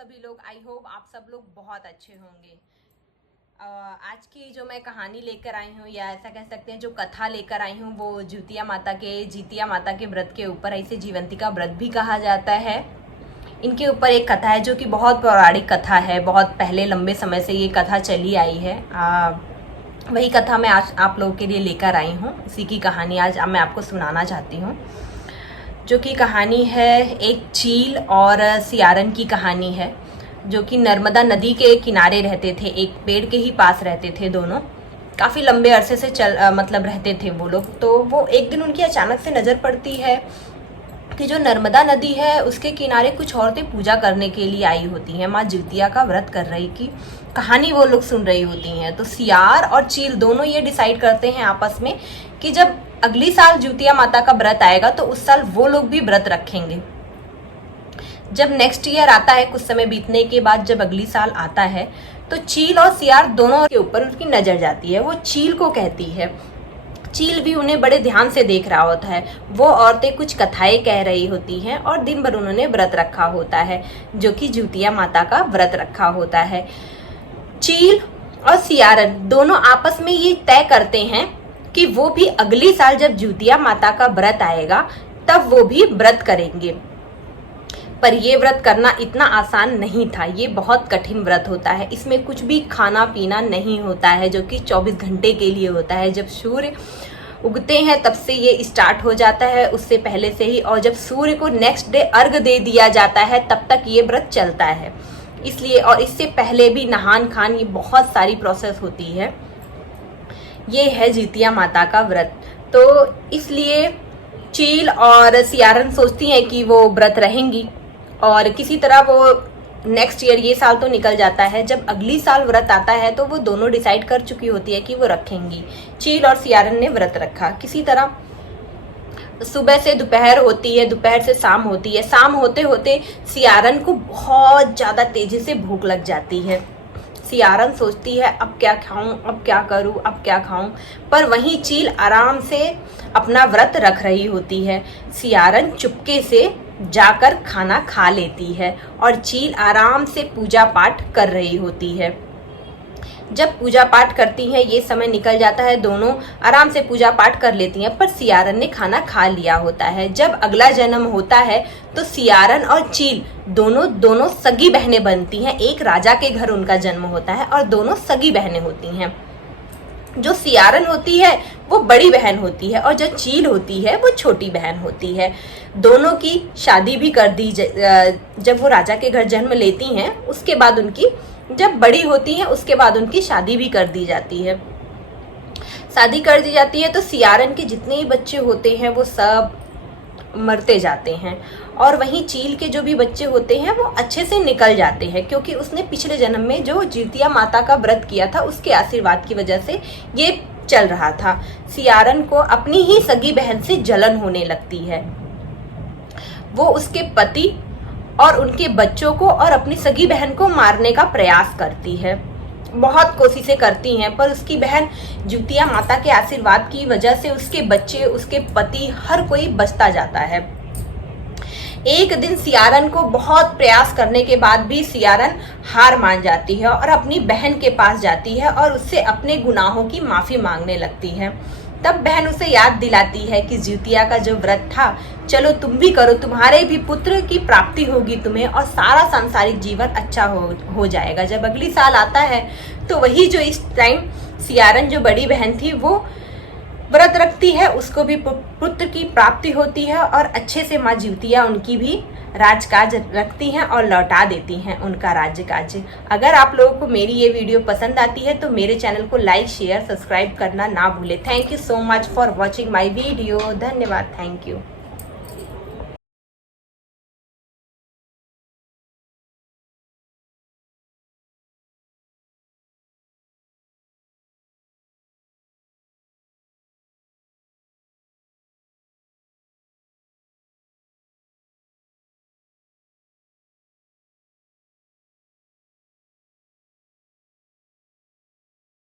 सभी लोग। I hope आप सब लोग बहुत अच्छे होंगे। आज की जो मैं कहानी लेकर आई हूँ, या ऐसा कह सकते हैं जो कथा लेकर आई हूँ, वो जितिया माता के व्रत के ऊपर। इसे जीवंतिका व्रत भी कहा जाता है। इनके ऊपर एक कथा है जो कि बहुत पौराणिक कथा है। बहुत पहले लंबे समय से ये कथा चली आई है। वही कथा मैं आज आप लोगों के लिए लेकर आई हूँ। इसी की कहानी आज मैं आपको सुनाना चाहती हूँ, जो कि कहानी है एक चील और सियारन की कहानी है, जो कि नर्मदा नदी के किनारे रहते थे। एक पेड़ के ही पास रहते थे दोनों। काफ़ी लंबे अरसे से मतलब रहते थे वो लोग। तो वो एक दिन उनकी अचानक से नज़र पड़ती है कि जो नर्मदा नदी है उसके किनारे कुछ औरतें पूजा करने के लिए आई होती हैं। माँ जितिया का व्रत कर रही की कहानी वो लोग सुन रही होती हैं। तो सियार और चील दोनों ये डिसाइड करते हैं आपस में कि जब अगली साल जितिया माता का व्रत आएगा तो उस साल वो लोग भी व्रत रखेंगे। जब नेक्स्ट ईयर आता है, कुछ समय बीतने के बाद जब अगली साल आता है, तो चील और सियार दोनों के ऊपर उनकी नजर जाती है। वो चील को कहती है। चील भी उन्हें बड़े ध्यान से देख रहा होता है। वो औरतें कुछ कथाएं कह रही होती हैं और दिन भर उन्होंने व्रत रखा होता है, जो कि जितिया माता का व्रत रखा होता है। चील और सियारन दोनों आपस में ये तय करते हैं कि वो भी अगली साल जब जितिया माता का व्रत आएगा तब वो भी व्रत करेंगे। पर ये व्रत करना इतना आसान नहीं था। ये बहुत कठिन व्रत होता है। इसमें कुछ भी खाना पीना नहीं होता है, जो कि 24 घंटे के लिए होता है। जब सूर्य उगते हैं तब से ये स्टार्ट हो जाता है, उससे पहले से ही। और जब सूर्य को नेक्स्ट डे अर्घ दे दिया जाता है तब तक ये व्रत चलता है। इसलिए, और इससे पहले भी नहान खान, ये बहुत सारी प्रोसेस होती है। ये है जितिया माता का व्रत। तो इसलिए चील और सियारन सोचती हैं कि वो व्रत रहेंगी और किसी तरह वो नेक्स्ट ईयर, ये साल तो निकल जाता है। जब अगली साल व्रत आता है तो वो दोनों डिसाइड कर चुकी होती है कि वो रखेंगी। चील और सियारन ने व्रत रखा। किसी तरह सुबह से दोपहर होती है, दोपहर से शाम होती है। शाम होते होते सियारन को बहुत ज़्यादा तेजी से भूख लग जाती है। सियारन सोचती है अब क्या खाऊं, अब क्या करूं, अब क्या खाऊं। पर वहीं चील आराम से अपना व्रत रख रही होती है। सियारन चुपके से जाकर खाना खा लेती है और चील आराम से पूजा पाठ कर रही होती है। जब पूजा पाठ करती हैं, ये समय निकल जाता है, दोनों आराम से पूजा पाठ कर लेती हैं। पर सियारन ने खाना खा लिया होता है। जब अगला जन्म होता है तो सियारन और चील दोनों सगी बहनें बनती हैं। एक राजा के घर उनका जन्म होता है और दोनों सगी बहनें होती हैं। जो सियारन होती है वो बड़ी बहन होती है और जो चील होती है वो छोटी बहन होती है। दोनों की शादी भी कर दी। जब वो राजा के घर जन्म लेती हैं, उसके बाद उनकी, जब बड़ी होती हैं उसके बाद उनकी शादी भी कर दी जाती है। शादी कर दी जाती है तो सियारन के जितने ही बच्चे होते हैं वो सब मरते जाते हैं, और वहीं चील के जो भी बच्चे होते हैं वो अच्छे से निकल जाते हैं, क्योंकि उसने पिछले जन्म में जो जितिया माता का व्रत किया था उसके आशीर्वाद की वजह से ये चल रहा था। सियारन को अपनी ही सगी बहन से जलन होने लगती है। वो उसके पति और उनके बच्चों को और अपनी सगी बहन को मारने का प्रयास करती है। बहुत कोशिशें करती हैं, पर उसकी बहन जितिया माता के आशीर्वाद की वजह से उसके बच्चे, उसके पति, हर कोई बचता जाता है। एक दिन सियारन को बहुत प्रयास करने के बाद भी सियारन हार मान जाती है और अपनी बहन के पास जाती है और उससे अपने गुनाहों की माफ़ी मांगने लगती है। तब बहन उसे याद दिलाती है कि जितिया का जो व्रत था, चलो तुम भी करो, तुम्हारे भी पुत्र की प्राप्ति होगी तुम्हें, और सारा सांसारिक जीवन अच्छा हो जाएगा। जब अगली साल आता है तो वही जो इस टाइम सियारन, जो बड़ी बहन थी, वो व्रत रखती है, उसको भी पुत्र की प्राप्ति होती है और अच्छे से माँ जितिया उनकी भी राजकाज रखती हैं और लौटा देती हैं उनका राज्यकाज। अगर आप लोगों को मेरी ये वीडियो पसंद आती है तो मेरे चैनल को लाइक, शेयर, सब्सक्राइब करना ना भूलें। Thank you so much for watching my video. धन्यवाद। Thank you.